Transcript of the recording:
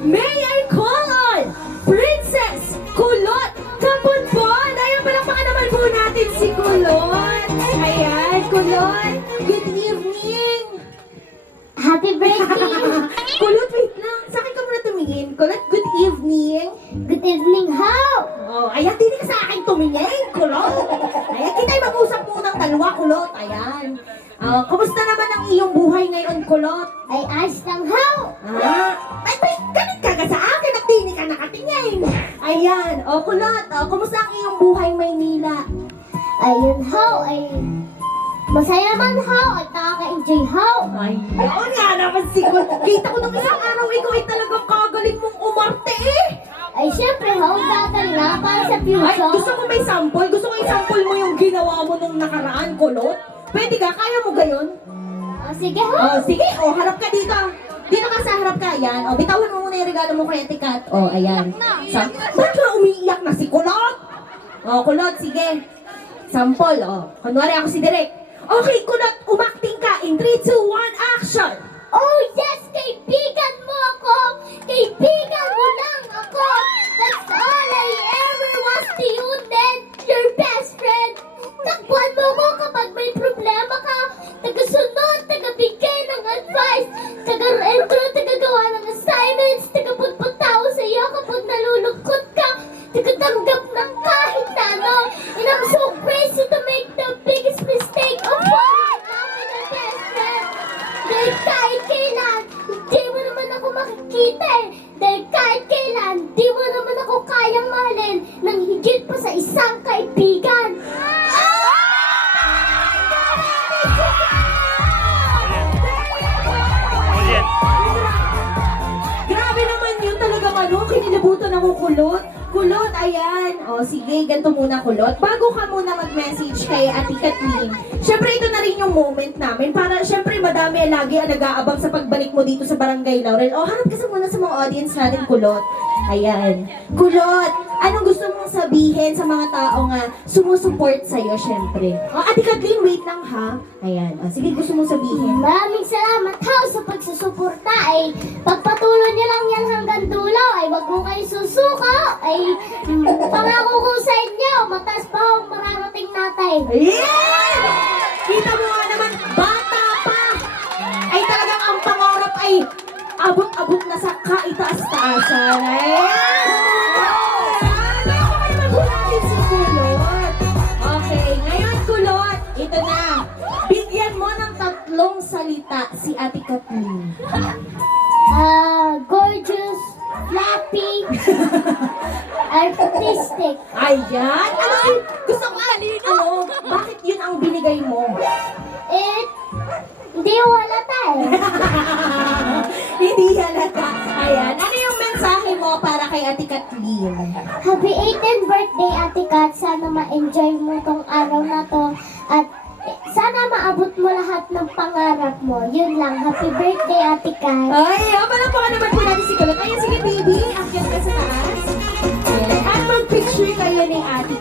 may I call on Princess Kulot Kapunpon. Ayan, palakpakan naman po natin si Kulot. Ayan, Kulot, good evening. Happy birthday! Kulot, wait lang. Sa akin ka muna tumingin. Kulot, good evening. Good evening, how? Oh, ayan, hindi ka sa akin tumingin, Kulot. Ayan, kita'y mag-usap munang dalawa, Kulot. Ayan. Kumusta naman ang iyong buhay ngayon, Kulot? Ay, ayos lang, how? Ay, ganit ka sa akin at di ka nakatingin. Ayan, Kulot, kumusta ang iyong buhay, Maynila? Ayun, how? Ay, masaya naman, how? At nakaka-enjoy, how? Ayun nga naman siguro. Kita ko nung isang araw, ikaw ay talagang kagaling mong umarte eh. Ay, syempre, how? Gagaling nga para sa Ay, future. gusto ko may sample. Gusto ko i-sample mo yung ginawa mo nung nakaraan, Kulot. Pwede ka? Kaya mo gayon? Sige, how? Sige, harap ka dito. Dito ka sa harap ka, ayan. Bitawan mo muna yung regalo mo kay Ate Kat. Ayan. Ba't na umiiyak na si Kulot? Kulot, sige. Sample, Kunwari ako si Direk. Okay, Kulot, umakting ka in 3, 2, 1, action! Oh, yes! Kaibigan mo ako! Kaibigan mo lang ako! That's all I ever was to you, then your best friend! Takbuhan mo ko kapag may problema ka! Tagasunod, tagabigay ng advice! Taga-intro, tagagawa ng assignments! Tagapagpag tao sa iyo kapag nalulungkot ka! Tagatanggap ng kahit na ano! And I'm so crazy to make the biggest mistake of falling in love with your best friend! Dahil kahit kailan, di mo naman ako makikita eh. Dahil kahit kailan, di mo naman ako kayang mahalin ng higit pa sa isang kaibigan. Grabe naman yun talagang kinilabutan ako, Kulot. Kulot, ayan. Sige, ganito muna, Kulot. Bago ka muna mag-message kay Ate Kathleen, syempre ito na rin yung moment namin para syempre madami lagi ang nag-aabang sa pagbalik mo dito sa Barangay Laurel. Harap ka muna sa mga audience natin, Kulot. Ayan. Kulot, anong gusto mong sabihin sa mga tao nga sumusuport sa'yo, syempre? Ate Kathleen, wait lang ha. Ayan. Sige, gusto mong sabihin. Maraming salamat ho sa pagsusuporta ay pagpatuloy niyo lang yan hanggang dulo ay wag mo kayo susuko ay pangako ko sa inyo mataas pa ang mararating natin. Ayan! Kita mo nga naman, bata pa! Ay talagang ang pangarap ay abot-abot na sa kaitaas-taasan. Ayan! Sana ako may maghulatin si Kulot. Okay, ngayon Kulot, ito na. Bigyan mo ng 3 salita si Ate Kathleen. Gorgeous, flappy, artistic. Ayan! Gusto ko bakit yun ang binigay mo? Hindi wala tayo. Hindi halata. Ayan. Ano yung mensahe mo para kay Ate Kathleen? Happy 18th birthday, Ate Kat. Sana ma-enjoy mo tong araw na to. At sana maabot mo lahat ng pangarap mo. Yun lang. Happy birthday, Ate Kat. Ay, palakpakan naman po natin si Kulot. Ayan, sige baby. Akyat ka sa taas. Ayan. At mag-picture kayo ni Ate